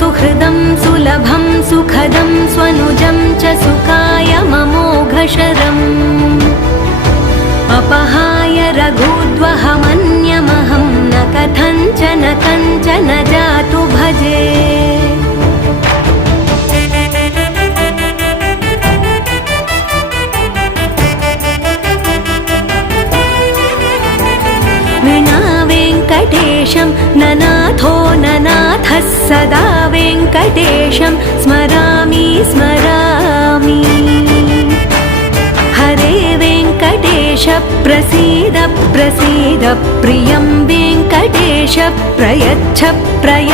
सुहृदं सुलभं सुखदं स्वनुजं च सुखाय ममोघशरम् अपहाय रघुद्वहमन्यमहं न कथञ्चन कञ्चन जातु भजे। विना वेङ्कटेशं ननाथो ननाथः सदा वेङ्कटेशं स्मरामि स्मरामि। हरे वेङ्कटेश प्रसीद प्रसीद प्रियं वेङ्कटेश प्रयच्छ प्रयच्छ।